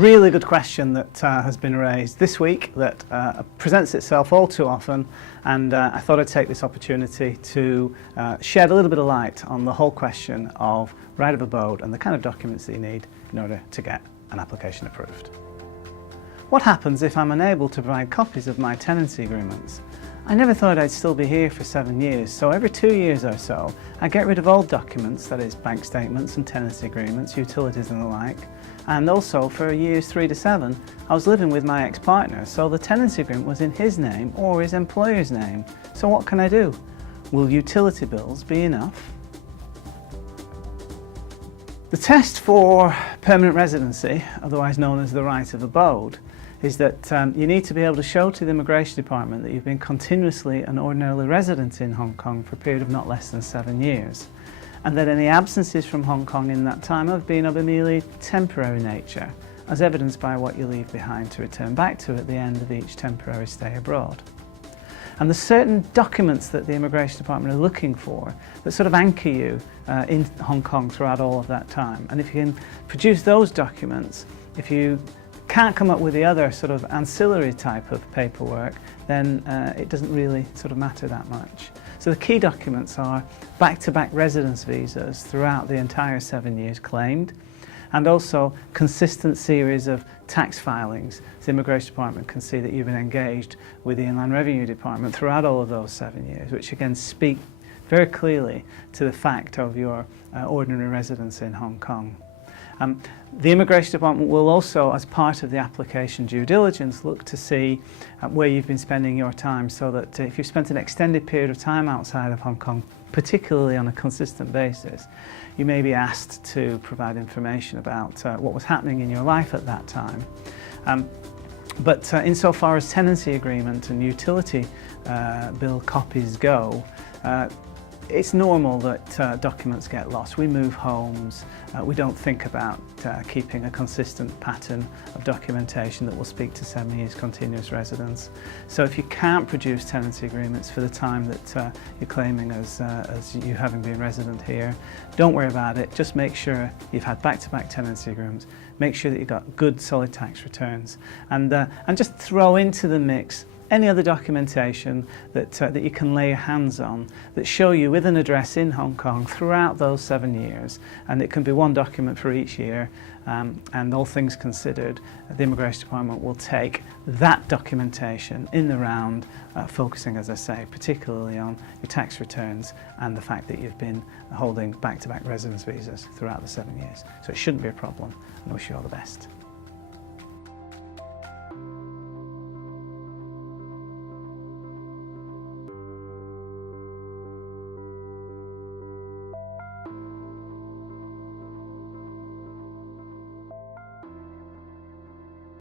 really good question that has been raised this week that presents itself all too often, and I thought I'd take this opportunity to shed a little bit of light on the whole question of right of abode and the kind of documents that you need in order to get an application approved. What happens if I'm unable to provide copies of my tenancy agreements? I never thought I'd still be here for 7 years, so every 2 years or so I get rid of old documents, that is bank statements and tenancy agreements, utilities and the like. And also for years 3 to 7 I was living with my ex-partner, so the tenancy agreement was in his name or his employer's name. So what can I do? Will utility bills be enough? The test for permanent residency, otherwise known as the right of abode, is that you need to be able to show to the Immigration Department that you've been continuously and ordinarily resident in Hong Kong for a period of not less than 7 years, and that any absences from Hong Kong in that time have been of a merely temporary nature, as evidenced by what you leave behind to return back to at the end of each temporary stay abroad. And there's certain documents that the Immigration Department are looking for that sort of anchor you in Hong Kong throughout all of that time. And if you can produce those documents, if you can't come up with the other sort of ancillary type of paperwork, then it doesn't really sort of matter that much. So the key documents are back-to-back residence visas throughout the entire 7 years claimed, and also consistent series of tax filings. So the Immigration Department can see that you've been engaged with the Inland Revenue Department throughout all of those 7 years, which again speak very clearly to the fact of your ordinary residence in Hong Kong. The Immigration Department will also, as part of the application due diligence, look to see where you've been spending your time, so that if you've spent an extended period of time outside of Hong Kong, particularly on a consistent basis, you may be asked to provide information about what was happening in your life at that time. But insofar as tenancy agreement and utility bill copies go, it's normal that documents get lost. We move homes, we don't think about keeping a consistent pattern of documentation that will speak to 7 years continuous residence. So if you can't produce tenancy agreements for the time that you're claiming as you having been resident here, don't worry about it. Just make sure you've had back-to-back tenancy agreements, make sure that you've got good solid tax returns, and just throw into the mix any other documentation that you can lay your hands on that show you with an address in Hong Kong throughout those 7 years, and it can be one document for each year, and all things considered, the Immigration Department will take that documentation in the round, focusing, as I say, particularly on your tax returns and the fact that you've been holding back-to-back residence visas throughout the 7 years. So it shouldn't be a problem, and I wish you all the best.